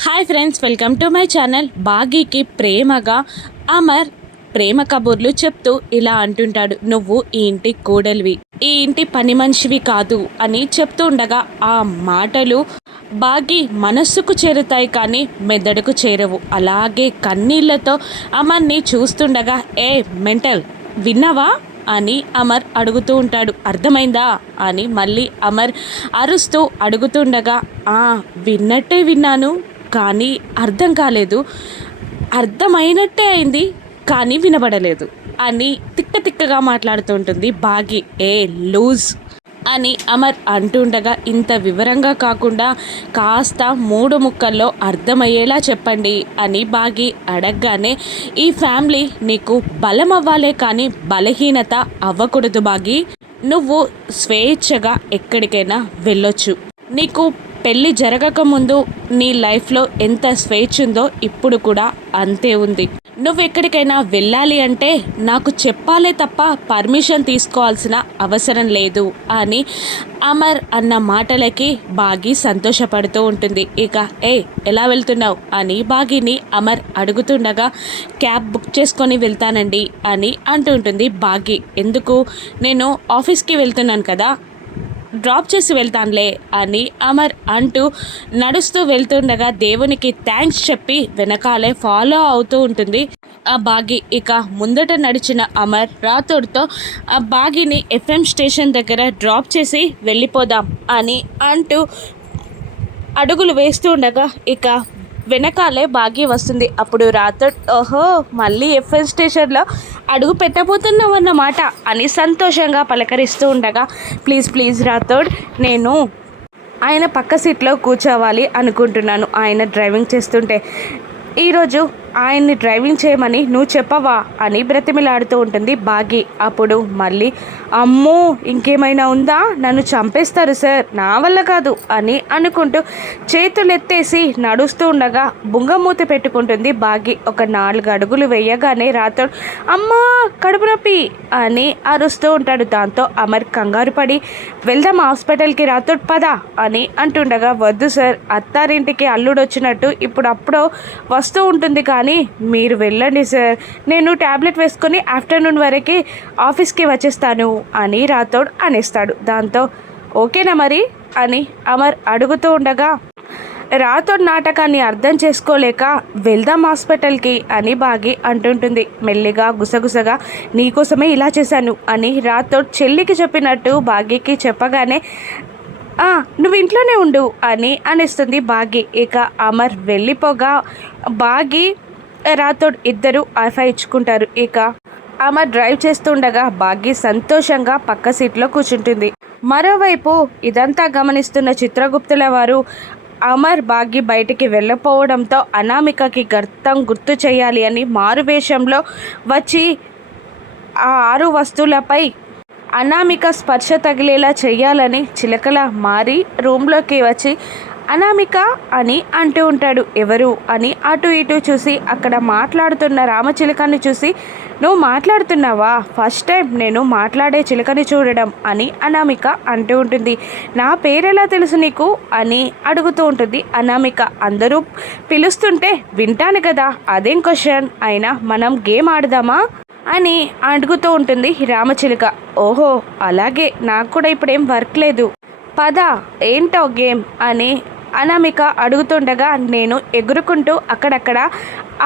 Hi friends welcome to my channel. బాగీకి ప్రేమగా అమర్ ప్రేమ కబుర్లు చెప్తూ ఇలా అంటుంటాడు నువ్వు ఈ ఇంటి కోడలివి ఈ ఇంటి పని మనిషివి కాదు అని చెప్తూ ఉండగా ఆ మాటలు బాగి మనస్సుకు చేరుతాయి కానీ మెదడుకు చేరవు. అలాగే కన్నీళ్ళతో అమర్ని చూస్తుండగా ఏ మెంటల్ విన్నావా? అని అమర్ అడుగుతూ ఉంటాడు. అర్థమైందా? అని మళ్ళీ అమర్ అరుస్తూ అడుగుతుండగా ఆ విన్నట్టే విన్నాను. కానీ అర్థం కాలేదు. అర్థమైనట్టే అయింది కానీ వినబడలేదు అని తిక్క తిక్కగా మాట్లాడుతూ ఉంటుంది బాగి. ఏ లూజ్ అని అమర్ అంటుండగా ఇంత వివరంగా కాకుండా కాస్త మూడు ముక్కల్లో అర్థమయ్యేలా చెప్పండి అని బాగి అడగగానే ఈ ఫ్యామిలీ నీకు బలం అవ్వాలే కానీ బలహీనత అవ్వకూడదు బాగి. నువ్వు స్వేచ్ఛగా ఎక్కడికైనా వెళ్ళొచ్చు. నీకు పెళ్ళి జరగకముందు నీ లైఫ్లో ఎంత స్వేచ్ఛ ఉందో ఇప్పుడు కూడా అంతే ఉంది. నువ్వు ఎక్కడికైనా వెళ్ళాలి అంటే నాకు చెప్పాలే తప్ప పర్మిషన్ తీసుకోవాల్సిన అవసరం లేదు అని అమర్ అన్న మాటలకి బాగి సంతోషపడుతూ ఉంటుంది. ఇక ఏ ఎలా వెళ్తున్నావు? అని బాగిని అమర్ అడుగుతుండగా క్యాబ్ బుక్ చేసుకొని వెళ్తానండి అని అంటుంటుంది బాగి. ఎందుకు? నేను ఆఫీస్కి వెళ్తున్నాను కదా డ్రాప్ చేసి వెళ్తానులే అని అమర్ అంటూ నడుస్తూ వెళ్తుండగా దేవునికి థ్యాంక్స్ చెప్పి వెనకాలే ఫాలో అవుతూ ఉంటుంది. ఆ బాగి ఇక ముందట నడిచిన అమర్ రాతోడితో ఆ బాగిని ఎఫ్ఎం స్టేషన్ దగ్గర డ్రాప్ చేసి వెళ్ళిపోదాం అని అంటూ అడుగులు వేస్తూ ఉండగా ఇక వెనకాలే బాగి వస్తుంది. అప్పుడు రాథోడ్ ఓహో మళ్ళీ ఎఫ్ఎం స్టేషన్లో అడుగు పెట్టబోతున్నావు అన్నమాట అని సంతోషంగా పలకరిస్తూ ఉండగా ప్లీజ్ ప్లీజ్ రాథోడ్ నేను ఆయన పక్క సీట్లో కూర్చోవాలి అనుకుంటున్నాను. ఆయన డ్రైవింగ్ చేస్తుంటే ఈరోజు ఆయన్ని డ్రైవింగ్ చేయమని నువ్వు చెప్పవా అని బ్రతిమిలాడుతూ ఉంటుంది బాగి. అప్పుడు మళ్ళీ అమ్మో ఇంకేమైనా ఉందా? నన్ను చంపేస్తారు సార్. నా వల్ల కాదు అని అనుకుంటూ చేతులెత్తేసి నడుస్తూ ఉండగా బుంగమూత పెట్టుకుంటుంది బాగి. ఒక నాలుగు అడుగులు వేయగానే రాతోడు అమ్మా కడుపు నొప్పి అని అరుస్తూ ఉంటాడు. దాంతో అమర్ కంగారు పడి వెళ్దాం హాస్పిటల్కి రాతోడు పదా అని అంటుండగా వద్దు సార్ అత్తారింటికి అల్లుడు వచ్చినట్టు ఇప్పుడు వస్తూ ఉంటుంది కానీ కానీ మీరు వెళ్ళండి సార్. నేను ట్యాబ్లెట్ వేసుకొని ఆఫ్టర్నూన్ వరకు ఆఫీస్కి వచ్చేస్తాను అని రాథోడ్ అనేస్తాడు. దాంతో ఓకేనా మరి? అని అమర్ అడుగుతూ ఉండగా రాథోడ్ నాటకాన్ని అర్థం చేసుకోలేక వెళ్దాం హాస్పిటల్కి అని బాగి అంటుంటుంది. మెల్లిగా గుసగుసగా నీకోసమే ఇలా చేశాను అని రాథోడ్ చెల్లికి చెప్పినట్టు బాగీకి చెప్పగానే నువ్వు ఇంట్లోనే ఉండు అని అనిస్తుంది బాగి. ఇక అమర్ వెళ్ళిపోగా బాగి రాథోడ్ ఇద్దరు ఆఫా ఇచ్చుకుంటారు. ఇక ఆమె డ్రైవ్ చేస్తుండగా భాగ్య సంతోషంగా పక్క సీట్లో కూర్చుంటుంది. మరోవైపు ఇదంతా గమనిస్తున్న చిత్రగుప్తుల వారు అమర్ భాగ్య బయటికి వెళ్ళపోవడంతో అనామికకి గర్తం గుర్తు చేయాలి అని మారువేషంలో వచ్చి ఆ ఆరు వస్తువులపై అనామిక స్పర్శ తగిలేలా చేయాలని చిలకల మారి రూమ్లోకి వచ్చి అనామిక అని అంటూ ఉంటాడు. ఎవరు? అని అటు ఇటు చూసి అక్కడ మాట్లాడుతున్న రామచిలుకను చూసి నువ్వు మాట్లాడుతున్నావా? ఫస్ట్ టైం నేను మాట్లాడే చిలకని చూడడం అని అనామిక అంటూ ఉంటుంది. నా పేరెలా తెలుసు నీకు? అని అడుగుతూ ఉంటుంది అనామిక. అందరూ పిలుస్తుంటే వింటాను కదా అదేం క్వశ్చన్? అయినా మనం గేమ్ ఆడదామా? అని అడుగుతూ ఉంటుంది రామచిలుక. ఓహో అలాగే. నాకు కూడా ఇప్పుడేం వర్క్ లేదు. పద ఏంటో గేమ్? అని అనామిక అడుగుతుండగా నేను ఎగురుకుంటూ అక్కడక్కడ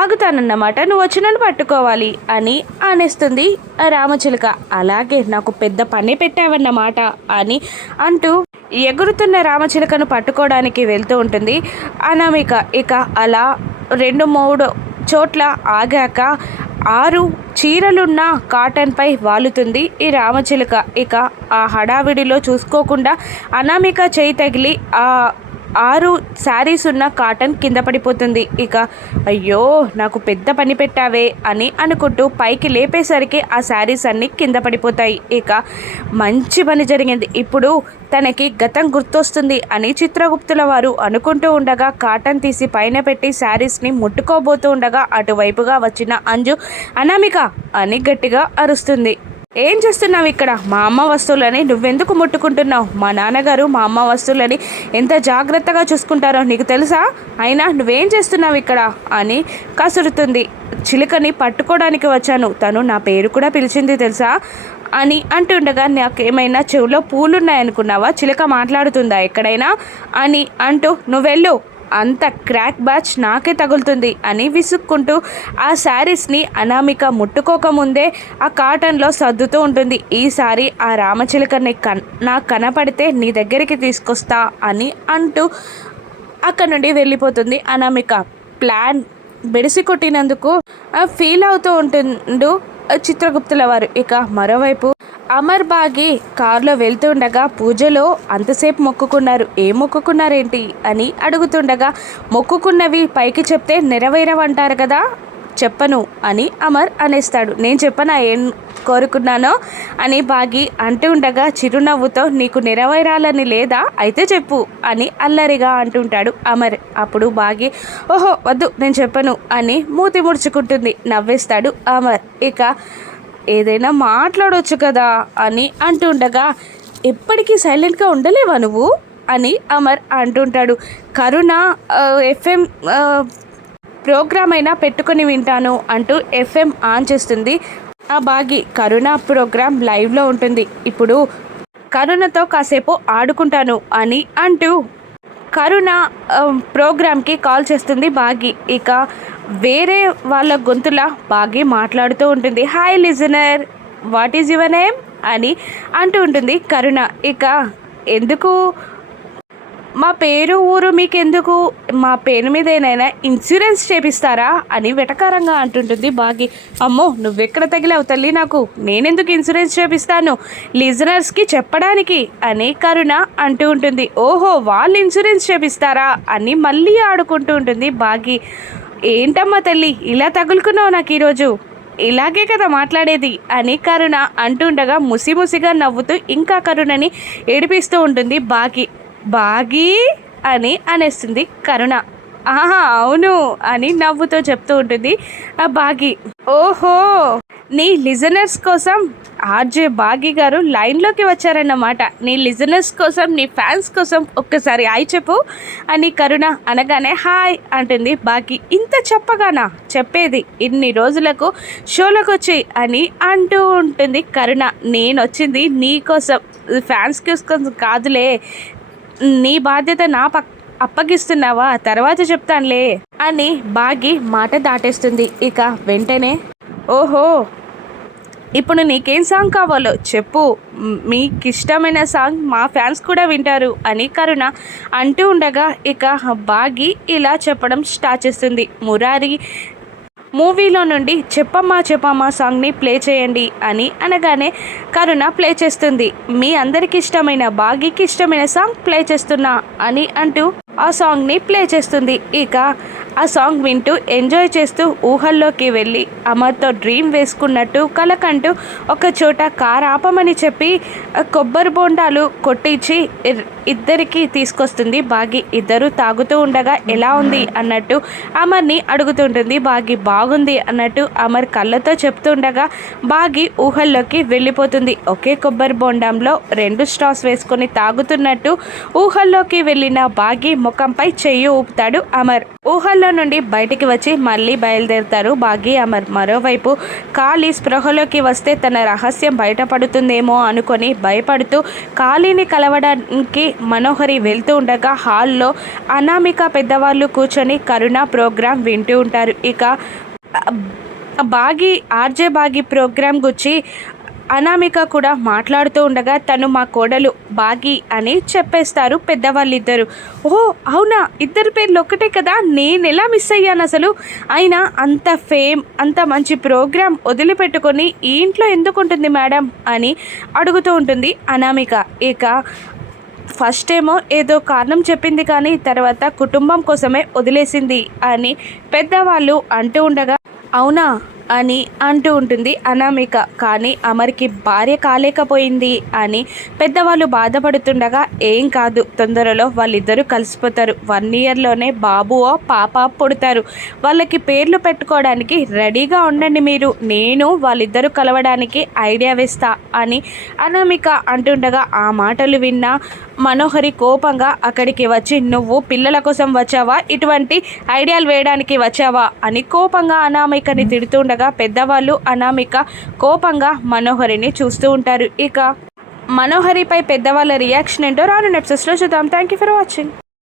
ఆగుతానన్నమాట. నువ్వు వచ్చినట్టు పట్టుకోవాలి అని అనేస్తుంది రామచిలుక. అలాగే నాకు పెద్ద పని పెట్టావన్నమాట అని అంటూ ఎగురుతున్న రామచిలుకను పట్టుకోవడానికి వెళ్తూ ఉంటుంది. అనామిక ఇక అలా రెండు మూడు చోట్ల ఆగాక ఆరు చీరలున్న కాటన్పై వాలుతుంది ఈ రామచిలుక. ఇక ఆ హడావిడిలో చూసుకోకుండా అనామిక చేయి తగిలి ఆ ఆరు శారీస్ ఉన్న కాటన్ కింద పడిపోతుంది. ఇక అయ్యో నాకు పెద్ద పని పెట్టావే అని అనుకుంటూ పైకి లేపేసరికి ఆ శారీస్ అన్నీ కింద పడిపోతాయి. ఇక మంచి పని జరిగింది. ఇప్పుడు తనకి గతం గుర్తొస్తుంది అని చిత్రగుప్తుల వారు అనుకుంటూ ఉండగా కాటన్ తీసి పైన పెట్టి శారీస్ని ముట్టుకోబోతూ ఉండగా అటువైపుగా వచ్చిన అంజు అనామిక! అని గట్టిగా అరుస్తుంది. ఏం చేస్తున్నావు ఇక్కడ? మా అమ్మ వస్తువులని నువ్వెందుకు ముట్టుకుంటున్నావు? మా నాన్నగారు మా అమ్మ వస్తువులని ఎంత జాగ్రత్తగా చూసుకుంటారో నీకు తెలుసా? అయినా నువ్వేం చేస్తున్నావు ఇక్కడ? అని కసురుతుంది. చిలుకని పట్టుకోవడానికి వచ్చాను. తను నా పేరు కూడా పిలిచింది తెలుసా? అని అంటుండగా నాకేమైనా చెవిలో పూలున్నాయనుకున్నావా? చిలక మాట్లాడుతుందా ఎక్కడైనా? అని అంటూ నువ్వెళ్ళు. అంత క్రాక్ బ్యాచ్ నాకే తగులుతుంది అని విసుక్కుంటూ ఆ శారీస్ని అనామిక ముట్టుకోకముందే ఆ కాటన్లో సర్దుతూ ఉంటుంది. ఈసారి ఆ రామచిలకని కన్ నాకు కనపడితే నీ దగ్గరికి తీసుకొస్తా అని అంటూ అక్కడ నుండి వెళ్ళిపోతుంది అనామిక. ప్లాన్ బెడిసి కొట్టినందుకు ఫీల్ అవుతూ ఉంటుండు చిత్రగుప్తుల వారు. ఇక మరోవైపు అమర్ బాగి కారులో వెళ్తుండగా పూజలో అంతసేపు మొక్కుకున్నారు. ఏం మొక్కుకున్నారేంటి? అని అడుగుతుండగా మొక్కుకున్నవి పైకి చెప్తే నెరవేరవంటారు కదా? చెప్పను అని అమర్ అనేస్తాడు. నేను చెప్పనా? ఏం కోరుకున్నానో? అని బాగి అంటూ ఉండగా చిరునవ్వుతో నీకు నెరవేరాలని లేదా? అయితే చెప్పు అని అల్లరిగా అంటుంటాడు అమర్. అప్పుడు బాగి ఓహో వద్దు నేను చెప్పను అని మూతి ముడుచుకుంటుంది. నవ్వేస్తాడు అమర్. ఇక ఏదైనా మాట్లాడవచ్చు కదా అని అంటుండగా ఎప్పటికీ సైలెంట్గా ఉండలేవా నువ్వు? అని అమర్ అంటుంటాడు. కరుణ ఎఫ్ఎం ప్రోగ్రామ్ అయినా పెట్టుకొని వింటాను అంటూ ఎఫ్ఎం ఆన్ చేస్తుంది. ఆ బాగి కరుణ ప్రోగ్రామ్ లైవ్లో ఉంటుంది. ఇప్పుడు కరుణతో కాసేపు ఆడుకుంటాను అని అంటూ కరుణ um, ప్రోగ్రామ్కి కాల్ చేస్తుంది బాగి. ఇక వేరే వాళ్ళ గొంతులా బాగి మాట్లాడుతూ ఉంటుంది. Hi listener what is your name అని అంటూ ఉంటుంది కరుణ. ఇక ఎందుకు మా పేరు ఊరు మీకెందుకు? మా పేరు మీద ఏదైనా ఇన్సూరెన్స్ చేపిస్తారా? అని వెటకారంగా అంటుంటుంది బాగి. అమ్మో నువ్వెక్కడ తగిలావు తల్లి నాకు? నేనెందుకు ఇన్సూరెన్స్ చేపిస్తాను? లిజనర్స్కి చెప్పడానికి అని కరుణ అంటూ ఉంటుంది. ఓహో వాళ్ళు ఇన్సూరెన్స్ చేపిస్తారా? అని మళ్ళీ ఆడుకుంటూ ఉంటుంది బాగి. ఏంటమ్మా తల్లి ఇలా తగులుకున్నావు నాకు ఈరోజు? ఇలాగే కదా మాట్లాడేది? అని కరుణ అంటుండగా ముసిముసిగా నవ్వుతూ ఇంకా కరుణని ఏడిపిస్తూ ఉంటుంది బాకి బాగి అని అనేస్తుంది కరుణ. ఆహా అవును అని నవ్వుతో చెప్తూ ఉంటుంది ఆ బాగి. ఓహో నీ లిజనర్స్ కోసం ఆర్జే బాగి గారు లైన్లోకి వచ్చారన్నమాట. నీ లిజనర్స్ కోసం నీ ఫ్యాన్స్ కోసం ఒక్కసారి హాయ్ చెప్పు అని కరుణ అనగానే హాయ్ అంటుంది బాగి. ఇంత చెప్పగానా? చెప్పేది ఇన్ని రోజులకు షోలకు వచ్చి అని అంటూ ఉంటుంది కరుణ. నేను వచ్చింది నీ కోసం ఫ్యాన్స్ కోసం కాదులే. నీ బాధ్యత నా పక్ అప్పగిస్తున్నావా? తర్వాత చెప్తానులే. అని బాగి మాట దాటేస్తుంది. ఇక వెంటనే ఓహో ఇప్పుడు నీకేం సాంగ్ కావాలో చెప్పు. మీకు ఇష్టమైన సాంగ్ మా ఫ్యాన్స్ కూడా వింటారు అని కరుణ అంటూ ఉండగా ఇక బాగి ఇలా చెప్పడం స్టార్ట్ చేస్తుంది. మురారి మూవీలో నుండి చెప్పమ్మా చెప్పమ్మా సాంగ్ని ప్లే చేయండి అని అనగానే కరుణ ప్లే చేస్తుంది. మీ అందరికి ఇష్టమైన బాగీకి ఇష్టమైన సాంగ్ ప్లే చేస్తున్నా అని అంటూ ఆ సాంగ్ని ప్లే చేస్తుంది. ఇక ఆ సాంగ్ వింటూ ఎంజాయ్ చేస్తూ ఊహల్లోకి వెళ్ళి అమర్తో డ్రీమ్ వేసుకున్నట్టు కలకంటూ ఒక చోట కారు ఆపమని చెప్పి కొబ్బరి బోండాలు కొట్టించి ఇద్దరికి తీసుకొస్తుంది. బాగి ఇద్దరు తాగుతూ ఉండగా ఎలా ఉంది? అన్నట్టు అమర్ని అడుగుతుంటుంది. బాగి బాగుంది అన్నట్టు అమర్ కళ్ళతో చెప్తుండగా బాగి ఊహల్లోకి వెళ్ళిపోతుంది. ఒకే కొబ్బరి బొండంలో రెండు స్టాస్ వేసుకొని తాగుతున్నట్టు ఊహల్లోకి వెళ్ళిన బాగి ముఖంపై చెయ్యి ఊపుతాడు అమర్. ఊహల్లో నుండి బయటికి వచ్చి మళ్ళీ బయలుదేరుతారు బాగి అమర్. మరోవైపు కాళీ స్పృహలోకి వస్తే తన రహస్యం బయటపడుతుందేమో అనుకొని భయపడుతూ కాళీని కలవడానికి మనోహరి వెళ్తూ ఉండగా హాల్లో అనామిక పెద్దవాళ్ళు కూర్చొని కరుణ ప్రోగ్రాం వింటూ ఉంటారు. ఇక బాగి ఆర్జే బాగి ప్రోగ్రాం గురించి అనామిక కూడా మాట్లాడుతూ ఉండగా తను మా కోడలు బాగి అని చెప్పేస్తారు పెద్దవాళ్ళిద్దరు. ఓ అవునా? ఇద్దరి పేర్లు ఒక్కటే కదా? నేను ఎలా మిస్ అయ్యాను అసలు? అయినా అంత ఫేమ్ అంత మంచి ప్రోగ్రాం వదిలిపెట్టుకొని ఈ ఇంట్లో ఎందుకు ఉంటుంది మేడం? అని అడుగుతూ ఉంటుంది అనామిక. ఇక ఫస్ట్ ఏమో ఏదో కారణం చెప్పింది కానీ తర్వాత కుటుంబం కోసమే వదిలేసింది అని పెద్దవాళ్ళు అంటూ ఉండగా అవునా? అని అంటూ ఉంటుంది. అనామిక కానీ అమర్కి భార్య కాలేకపోయింది అని పెద్దవాళ్ళు బాధపడుతుండగా ఏం కాదు తొందరలో వాళ్ళిద్దరూ కలిసిపోతారు. వన్ ఇయర్లోనే బాబు ఓ పాప పుడతారు. వాళ్ళకి పేర్లు పెట్టుకోవడానికి రెడీగా ఉండండి మీరు. నేను వాళ్ళిద్దరూ కలవడానికి ఐడియా వేస్తా అని అనామిక అంటుండగా ఆ మాటలు విన్న మనోహరి కోపంగా అక్కడికి వచ్చి నువ్వు పిల్లల కోసం వచ్చావా? ఇటువంటి ఐడియాలు వేయడానికి వచ్చావా? అని కోపంగా అనామికని తిడుతుండగా పెద్దవాళ్ళు అనామిక కోపంగా మనోహరిని చూస్తూ ఉంటారు. ఇక మనోహరిపై పెద్దవాళ్ళ రియాక్షన్ ఏంటో రాను నెప్సెస్లో చూద్దాం. Thank you for watching